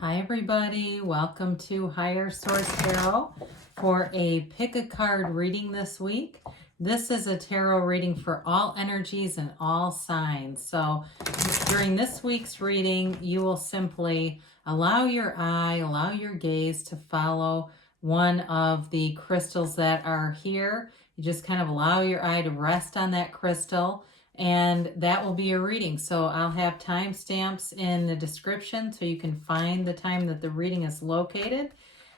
Hi everybody, welcome to Higher Source Tarot for a pick a card reading this week. This is a tarot reading for all energies and all signs. So during this week's reading, you will simply allow your eye, allow your gaze to follow one of the crystals that are here. You just kind of allow your eye to rest on that crystal, and that will be a reading. So I'll have timestamps in the description so you can find the time that the reading is located.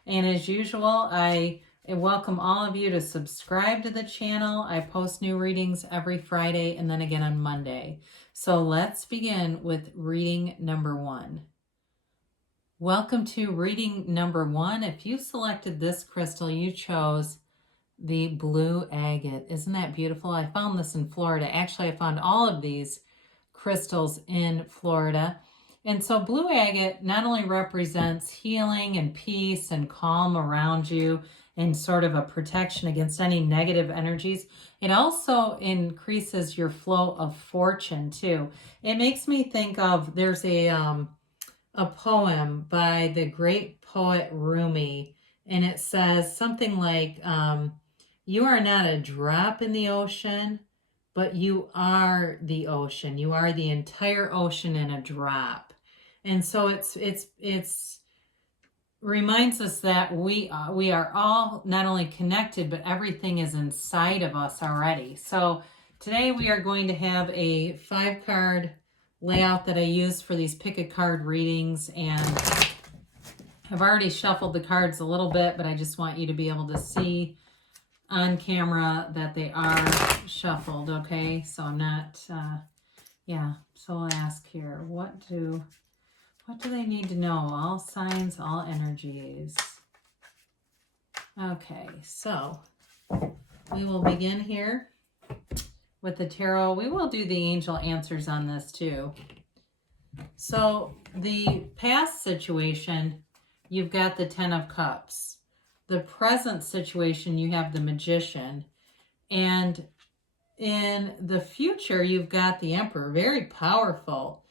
And as usual, I welcome all of you to subscribe to the channel. I post new readings every Friday and then again on Monday. So let's begin with reading number 1. Welcome to reading number 1. If you selected this crystal, you chose the blue agate. Isn't that beautiful? I found this in Florida. Actually, I found all of these crystals in Florida. And so blue agate not only represents healing and peace and calm around you and sort of a protection against any negative energies, it also increases your flow of fortune too. It makes me think of, there's a poem by the great poet Rumi, and it says something like, you are not a drop in the ocean, but you are the ocean. You are the entire ocean in a drop. And so it's reminds us that we are all not only connected, but everything is inside of us already. So today we are going to have a 5-card layout that I use for these pick a card readings, and I've already shuffled the cards a little bit, but I just want you to be able to see on camera that they are shuffled, okay? So I'm not, so I'll ask here, what do they need to know? All signs, all energies. Okay, so we will begin here with the tarot. We will do the angel answers on this too. So the past situation, you've got the 10 of Cups. The present situation, you have the Magician. And in the future, you've got the Emperor. Very powerful.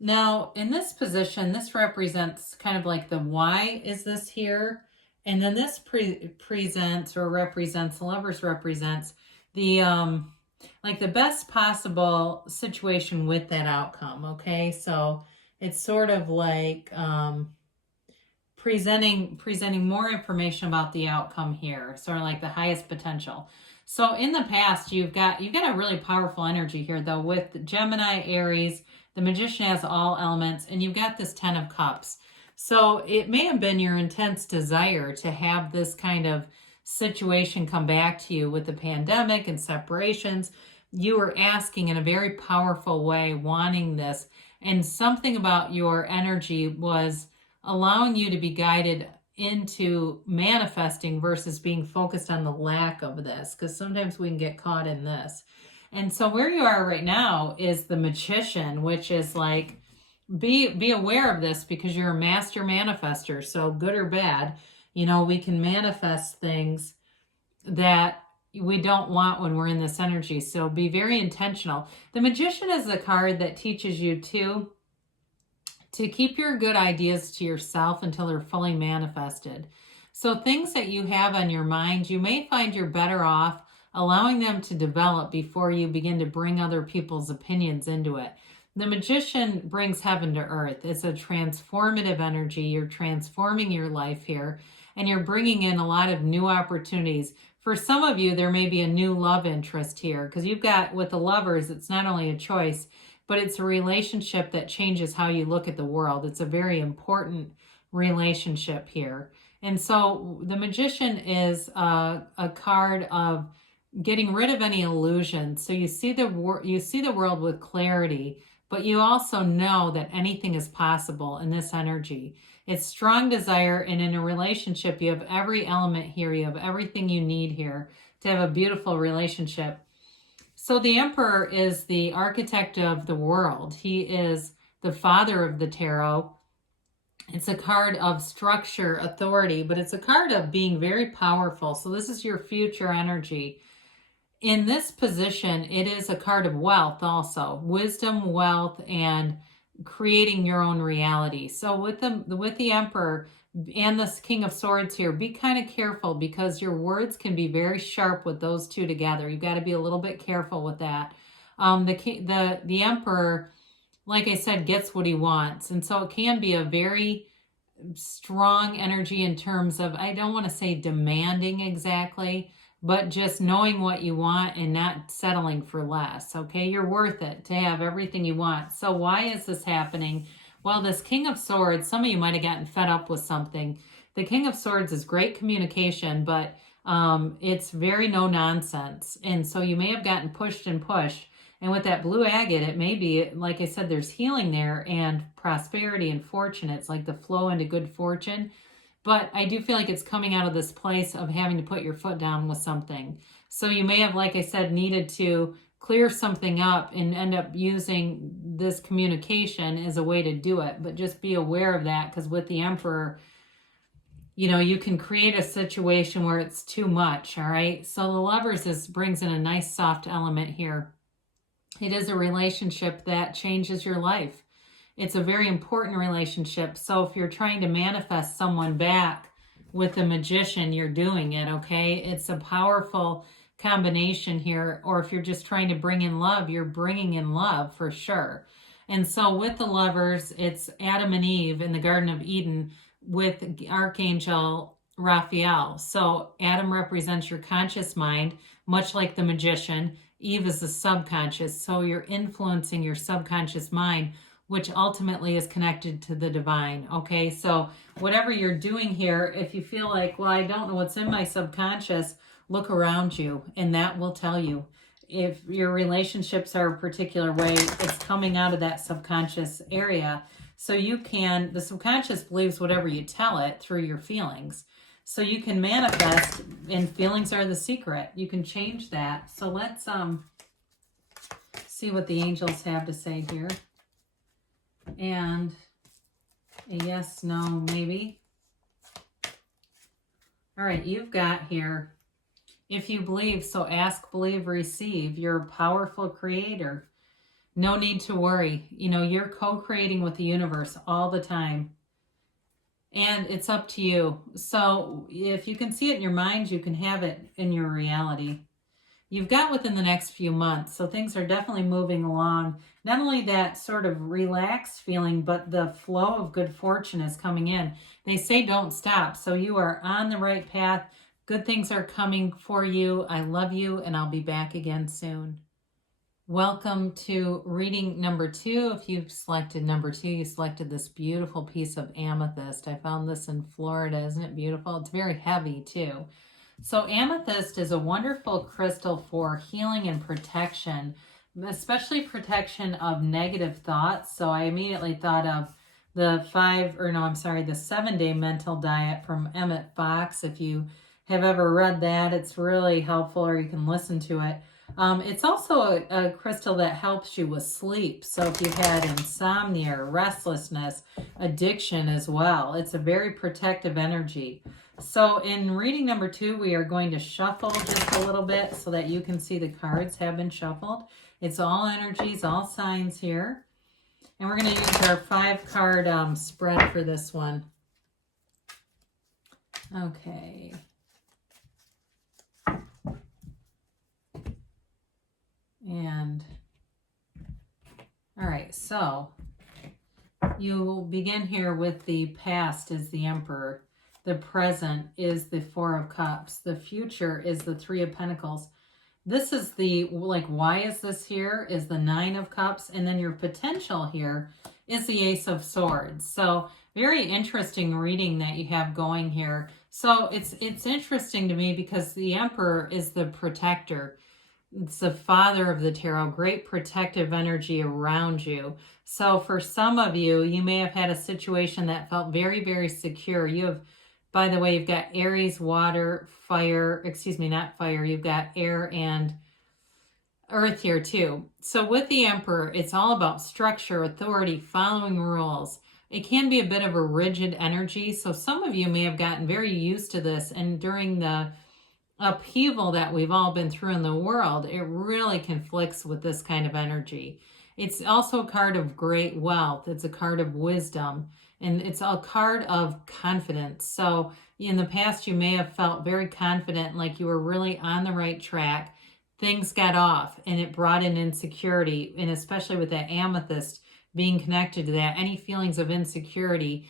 Now, in this position, this represents kind of like the why is this here? And then this presents or represents, the Lovers represents the like the best possible situation with that outcome, okay? So it's sort of like presenting more information about the outcome here, sort of like the highest potential. So in the past, you've got a really powerful energy here, though, with Gemini, Aries. The Magician has all elements, and you've got this 10 of Cups. So it may have been your intense desire to have this kind of situation come back to you with the pandemic and separations. You were asking in a very powerful way, wanting this, and something about your energy was allowing you to be guided into manifesting versus being focused on the lack of this, because sometimes we can get caught in this. And so where you are right now is the Magician, which is like, be aware of this because you're a master manifester. So good or bad, we can manifest things that we don't want when we're in this energy. So be very intentional. The Magician is a card that teaches you to keep your good ideas to yourself until they're fully manifested. So things that you have on your mind, you may find you're better off allowing them to develop before you begin to bring other people's opinions into it. The Magician brings heaven to earth. It's a transformative energy. You're transforming your life here, and you're bringing in a lot of new opportunities. For some of you, there may be a new love interest here, because you've got, with the Lovers, it's not only a choice, but it's a relationship that changes how you look at the world. It's a very important relationship here. And so the Magician is a card of getting rid of any illusions. So you see the world with clarity, but you also know that anything is possible in this energy. It's strong desire, and in a relationship, you have every element here. You have everything you need here to have a beautiful relationship. So the Emperor is the architect of the world. He is the father of the tarot. It's a card of structure, authority, but it's a card of being very powerful. So this is your future energy. In this position, it is a card of wealth also. Wisdom, wealth, and creating your own reality. So with the Emperor and this King of Swords here, be kind of careful because your words can be very sharp with those two together. You've got to be a little bit careful with that. The Emperor, like I said, gets what he wants, and so it can be a very strong energy in terms of, I don't want to say demanding exactly, but just knowing what you want and not settling for less. Okay, you're worth it to have everything you want. So why is this happening? Well, this King of Swords, some of you might have gotten fed up with something. The King of Swords is great communication, but it's very no nonsense. And so you may have gotten pushed and pushed. And with that blue agate, it may be, like I said, there's healing there and prosperity and fortune. It's like the flow into good fortune. But I do feel like it's coming out of this place of having to put your foot down with something. So you may have, like I said, needed to clear something up and end up using this communication as a way to do it. But just be aware of that, because with the Emperor, you know, you can create a situation where it's too much, all right? So the Lovers brings in a nice soft element here. It is a relationship that changes your life. It's a very important relationship. So if you're trying to manifest someone back with the Magician, you're doing it, okay? It's a powerful combination here. Or if you're just trying to bring in love, you're bringing in love for sure. And so with the Lovers, it's Adam and Eve in the Garden of Eden with Archangel Raphael. So Adam represents your conscious mind, much like the Magician. Eve is the subconscious. So you're influencing your subconscious mind, which ultimately is connected to the divine. Okay, so whatever you're doing here, if you feel like, well, I don't know what's in my subconscious, look around you and that will tell you. If your relationships are a particular way, it's coming out of that subconscious area. So the subconscious believes whatever you tell it through your feelings. So you can manifest, and feelings are the secret. You can change that. So let's see what the angels have to say here. And a yes, no, maybe. All right, you've got here, if you believe, so ask, believe, receive. You're a powerful creator. No need to worry. You know, you're co-creating with the universe all the time. And it's up to you. So if you can see it in your mind, you can have it in your reality. You've got within the next few months. So things are definitely moving along. Not only that sort of relaxed feeling, but the flow of good fortune is coming in. They say don't stop. So you are on the right path. Good things are coming for you. I love you, and I'll be back again soon. Welcome to reading number 2. If you've selected number 2, you selected this beautiful piece of amethyst. I found this in Florida. Isn't it beautiful? It's very heavy too. So amethyst is a wonderful crystal for healing and protection, especially protection of negative thoughts. So I immediately thought of the 7-day mental diet from Emmett Fox. If you have ever read that, it's really helpful, or you can listen to it. It's also a crystal that helps you with sleep. So if you've had insomnia, restlessness, addiction as well, it's a very protective energy. So in reading number 2, we are going to shuffle just a little bit so that you can see the cards have been shuffled. It's all energies, all signs here. And we're going to use our 5-card spread for this one. Okay. And, all right, so you will begin here with the past is the Emperor. The present is the 4 of Cups. The future is the 3 of Pentacles. This is the, like, why is this here, is the 9 of Cups. And then your potential here is the Ace of Swords. So very interesting reading that you have going here. So it's interesting to me because the Emperor is the protector. It's the father of the tarot, great protective energy around you. So for some of you, you may have had a situation that felt very, very secure. You have, by the way, you've got Aries, water, fire, not fire, you've got air and earth here too. So with the Emperor, it's all about structure, authority, following rules. It can be a bit of a rigid energy. So some of you may have gotten very used to this, and during the upheaval that we've all been through in the world, it really conflicts with this kind of energy. It's also a card of great wealth. It's a card of wisdom, and it's a card of confidence. So in the past, you may have felt very confident, like you were really on the right track. Things got off and it brought in insecurity, and especially with that amethyst being connected to that, any feelings of insecurity,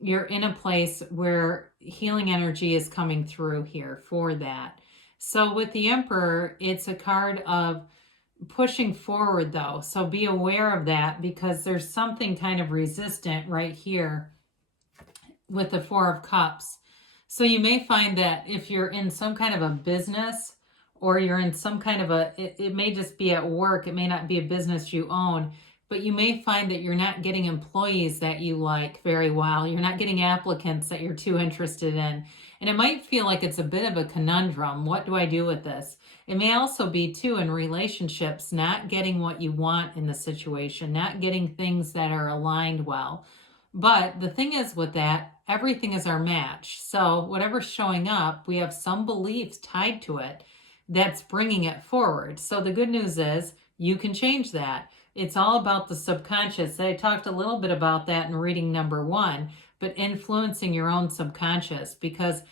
you're in a place where healing energy is coming through here for that. So with the Emperor, it's a card of pushing forward though. So be aware of that, because there's something kind of resistant right here with the Four of Cups. So you may find that if you're in some kind of a business, or you're in some kind of it may just be at work, it may not be a business you own, but you may find that you're not getting employees that you like very well. You're not getting applicants that you're too interested in. And it might feel like it's a bit of a conundrum. What do I do with this? It may also be too in relationships, not getting what you want in the situation, not getting things that are aligned well. But the thing is with that, everything is our match. So whatever's showing up, we have some beliefs tied to it that's bringing it forward. So the good news is you can change that. It's all about the subconscious. I talked a little bit about that in reading number 1, but influencing your own subconscious, because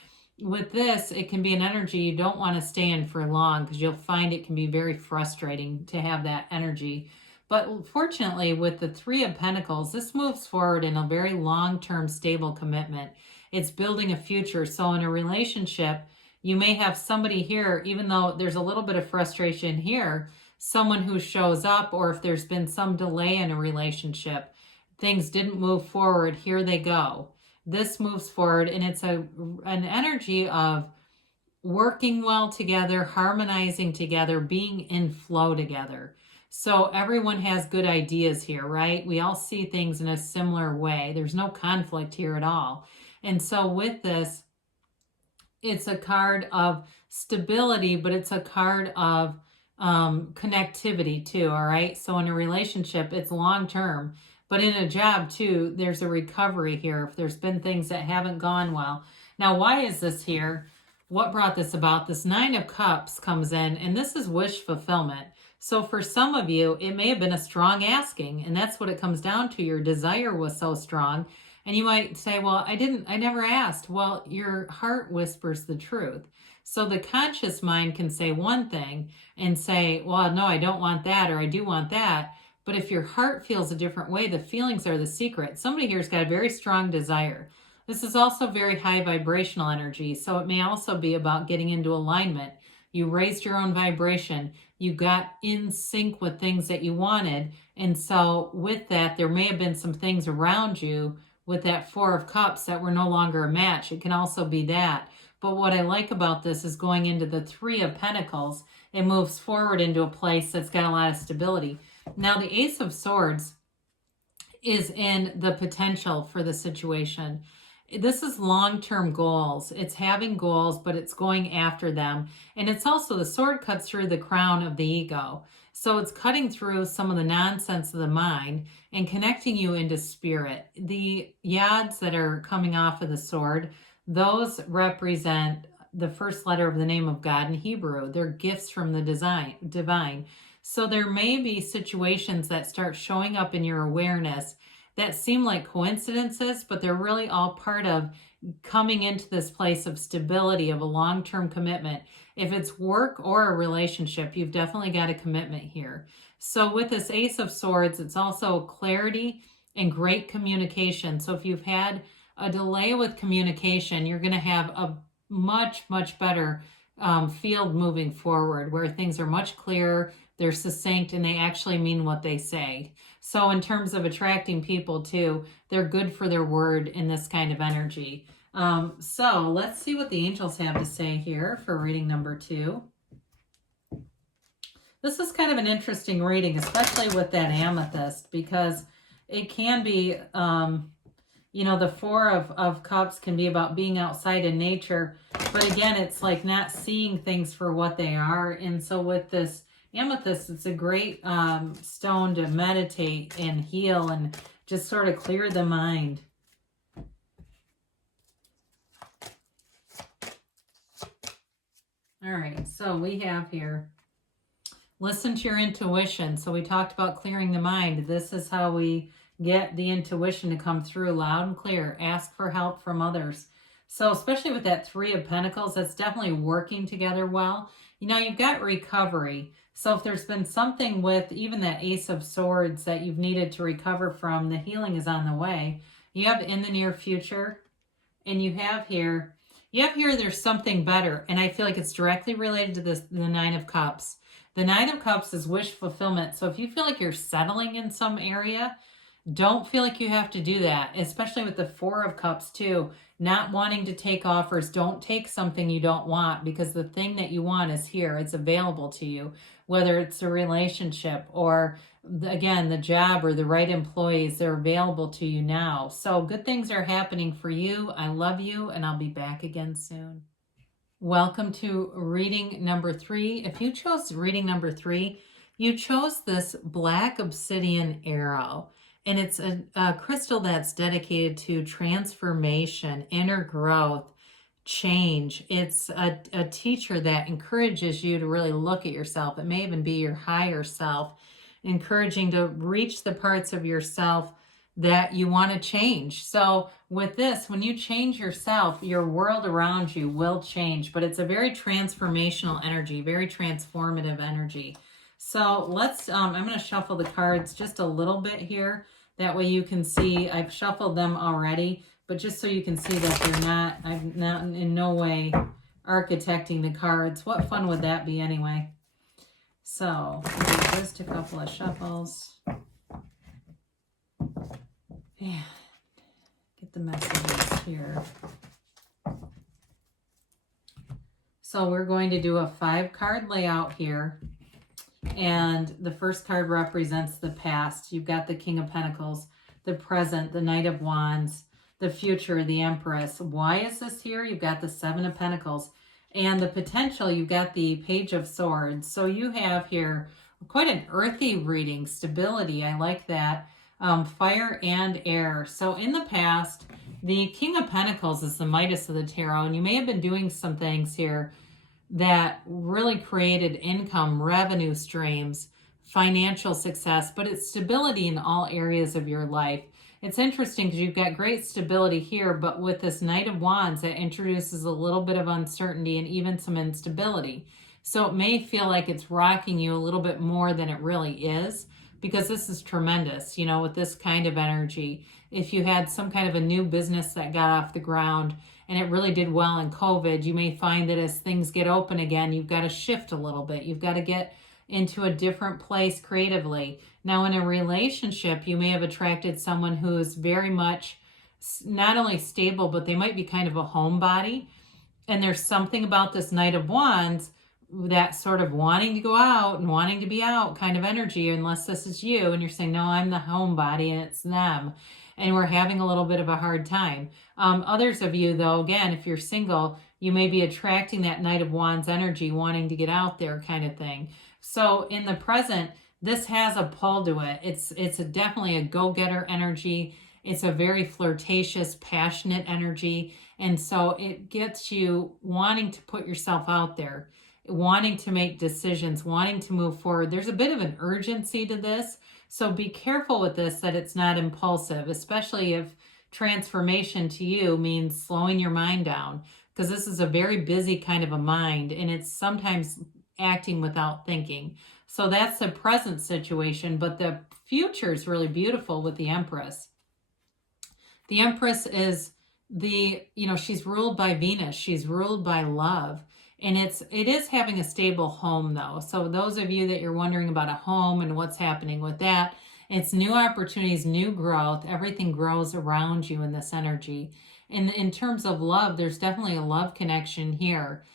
with this, it can be an energy you don't want to stay in for long, because you'll find it can be very frustrating to have that energy. But fortunately, with the Three of Pentacles, this moves forward in a very long-term stable commitment. It's building a future. So in a relationship, you may have somebody here, even though there's a little bit of frustration here, someone who shows up, or if there's been some delay in a relationship, things didn't move forward, here they go. This moves forward, and it's an energy of working well together, harmonizing together, being in flow together. So everyone has good ideas here, right? We all see things in a similar way. There's no conflict here at all. And so with this, it's a card of stability, but it's a card of connectivity too, all right? So in a relationship, it's long-term, but in a job too, there's a recovery here if there's been things that haven't gone well. Now, why is this here? What brought this about? This Nine of Cups comes in, and this is wish fulfillment. So for some of you, it may have been a strong asking, and that's what it comes down to. Your desire was so strong. And you might say, well, I never asked. Well, your heart whispers the truth. So the conscious mind can say one thing and say, well, no, I don't want that, or I do want that. But if your heart feels a different way, the feelings are the secret. Somebody here's got a very strong desire. This is also very high vibrational energy. So it may also be about getting into alignment. You raised your own vibration. You got in sync with things that you wanted. And so with that, there may have been some things around you with that Four of Cups that were no longer a match. It can also be that. But what I like about this is going into the Three of Pentacles, it moves forward into a place that's got a lot of stability. Now, the Ace of Swords is in the potential for the situation. This is long-term goals. It's having goals, but it's going after them. And it's also, the sword cuts through the crown of the ego. So it's cutting through some of the nonsense of the mind and connecting you into spirit. The yads that are coming off of the sword, those represent the first letter of the name of God in Hebrew. They're gifts from the divine. So there may be situations that start showing up in your awareness that seem like coincidences, but they're really all part of coming into this place of stability, of a long-term commitment. If it's work or a relationship, you've definitely got a commitment here. So with this Ace of Swords, it's also clarity and great communication. So if you've had a delay with communication, you're going to have a much, much better field moving forward, where things are much clearer, they're succinct, and they actually mean what they say. So in terms of attracting people too, they're good for their word in this kind of energy. So let's see what the angels have to say here for reading number 2. This is kind of an interesting reading, especially with that amethyst, because it can be, you know, the Four of Cups can be about being outside in nature. But again, it's like not seeing things for what they are. And so with this amethyst, it's a great stone to meditate and heal and just sort of clear the mind. All right, so we have here Listen to your intuition. So we talked about clearing the mind. This is how we get the intuition to come through loud and clear. Ask for help from others. So especially with that Three of Pentacles, that's definitely working together well. You know, you've got recovery. So if there's been something with even that Ace of Swords that you've needed to recover from, the healing is on the way. You have in the near future, and you have here there's something better. And I feel like it's directly related to this, the Nine of Cups. The Nine of Cups is wish fulfillment. So if you feel like you're settling in some area, don't feel like you have to do that, especially with the Four of Cups too. Not wanting to take offers. Don't take something you don't want, because the thing that you want is here. It's available to you, whether it's a relationship or, again, the job or the right employees. They're available to you now. So good things are happening for you. I love you, and I'll be back again soon. Welcome to reading number 3. If you chose reading number 3, you chose this black obsidian arrow. And it's a crystal that's dedicated to transformation, inner growth, change. It's a teacher that encourages you to really look at yourself. It may even be your higher self, encouraging to reach the parts of yourself that you want to change. So with this, when you change yourself, your world around you will change. But it's a very transformational energy, very transformative energy. So let's, I'm going to shuffle the cards just a little bit here. That way you can see, I've shuffled them already, but just so you can see that I'm not in no way architecting the cards. What fun would that be anyway? So just a couple of shuffles. And get the messages here. So we're going to do a 5-card layout here. And the first card represents the past. You've got the King of Pentacles, the present, the Knight of Wands, the future, the Empress. Why is this here? You've got the 7 of Pentacles. And the potential, you've got the Page of Swords. So you have here quite an earthy reading, stability. I like that. Fire and air. So in the past, the King of Pentacles is the Midas of the Tarot. And you may have been doing some things here that really created income, revenue streams, financial success, but it's stability in all areas of your life. It's interesting because you've got great stability here, but with this Knight of Wands, that introduces a little bit of uncertainty and even some instability. So it may feel like it's rocking you a little bit more than it really is, because this is tremendous, you know, with this kind of energy. If you had some kind of a new business that got off the ground and it really did well in COVID, you may find that as things get open again, you've got to shift a little bit. You've got to get into a different place creatively. Now, in a relationship, you may have attracted someone who is very much not only stable, but they might be kind of a homebody. And there's something about this Knight of Wands, that sort of wanting to go out and wanting to be out kind of energy, unless this is you and you're saying, no, I'm the homebody and it's them. And we're having a little bit of a hard time. Others of you, though, again, if you're single, you may be attracting that Knight of Wands energy, wanting to get out there kind of thing. So in the present, this has a pull to it. It's definitely a go-getter energy. It's a very flirtatious, passionate energy. And so it gets you wanting to put yourself out there, wanting to make decisions, wanting to move forward. There's a bit of an urgency to this. So be careful with this, that it's not impulsive, especially if transformation to you means slowing your mind down, because this is a very busy kind of a mind, and it's sometimes acting without thinking. So that's the present situation, but the future is really beautiful with the Empress. The Empress is she's ruled by Venus. She's ruled by love. And it is having a stable home, though. So those of you that you're wondering about a home and what's happening with that, it's new opportunities, new growth. Everything grows around you in this energy. And in terms of love, there's definitely a love connection here.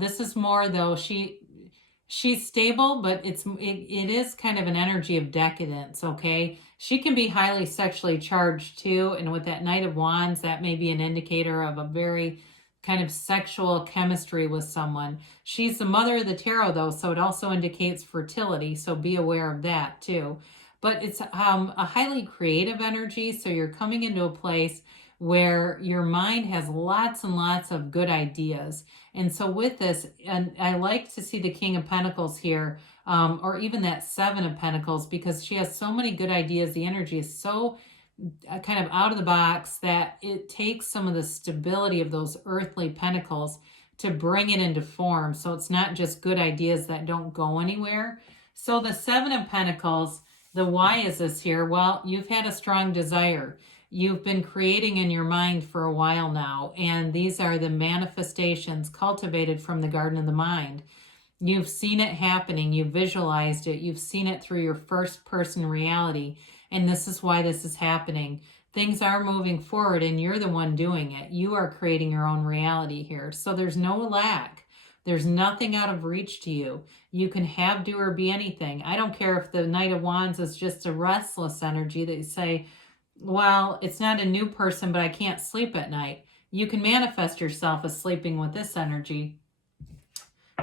This is more, though, she's stable, but it is kind of an energy of decadence, okay? She can be highly sexually charged, too. And with that Knight of Wands, that may be an indicator of a very kind of sexual chemistry with someone. She's the mother of the tarot, though, so it also indicates fertility, so be aware of that too. But it's a highly creative energy, so you're coming into a place where your mind has lots and lots of good ideas. And so with this, and I like to see the King of Pentacles here, or even that Seven of Pentacles, because she has so many good ideas. The energy is so kind of out of the box that it takes some of the stability of those earthly pentacles to bring it into form. So it's not just good ideas that don't go anywhere. So the Seven of Pentacles, the why is this here? Well, you've had a strong desire. You've been creating in your mind for a while now, and these are the manifestations cultivated from the Garden of the Mind. You've seen it happening. You've visualized it. You've seen it through your first person reality. And this is why this is happening. Things are moving forward and you're the one doing it. You are creating your own reality here. So there's no lack. There's nothing out of reach to you. You can have, do, or be anything. I don't care if the Knight of Wands is just a restless energy that you say, well, it's not a new person, but I can't sleep at night. You can manifest yourself as sleeping with this energy.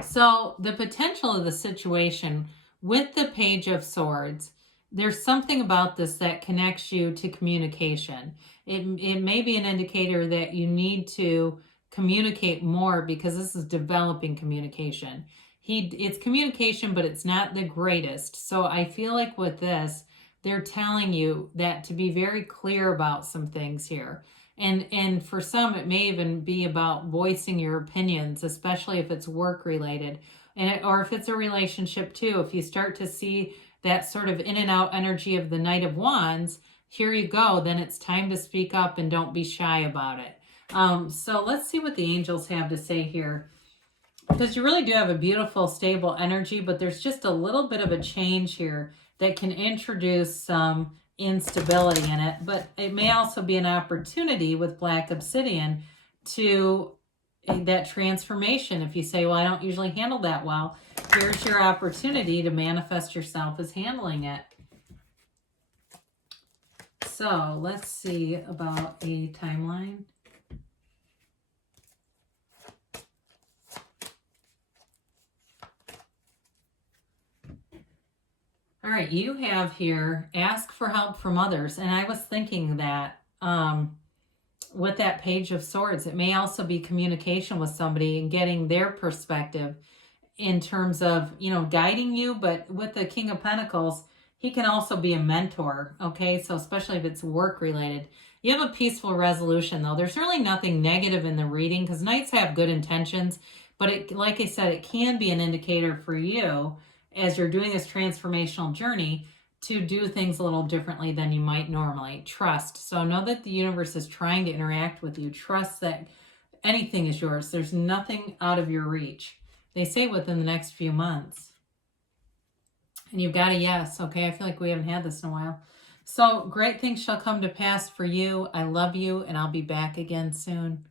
So the potential of the situation with the Page of Swords, there's something about this that connects you to communication. It may be an indicator that you need to communicate more, because this is developing communication. It's communication, but it's not the greatest. So I feel like with this, they're telling you that to be very clear about some things here. And for some, it may even be about voicing your opinions, especially if it's work related, or if it's a relationship too. If you start to see that sort of in and out energy of the Knight of Wands, here you go. Then it's time to speak up and don't be shy about it. So let's see what the angels have to say here, because you really do have a beautiful, stable energy, but there's just a little bit of a change here that can introduce some instability in it. But it may also be an opportunity with Black Obsidian to that transformation. If you say, well, I don't usually handle that well, here's your opportunity to manifest yourself as handling it. So let's see about a timeline. All right, you have here, ask for help from others. And I was thinking that with that Page of Swords, it may also be communication with somebody and getting their perspective in terms of, guiding you. But with the King of Pentacles, he can also be a mentor, okay? So especially if it's work related. You have a peaceful resolution, though. There's really nothing negative in the reading, because Knights have good intentions. But like I said, it can be an indicator for you as you're doing this transformational journey to do things a little differently than you might normally. Trust. So know that the universe is trying to interact with you. Trust that anything is yours. There's nothing out of your reach. They say within the next few months. And you've got a yes. Okay, I feel like we haven't had this in a while. So great things shall come to pass for you. I love you, and I'll be back again soon.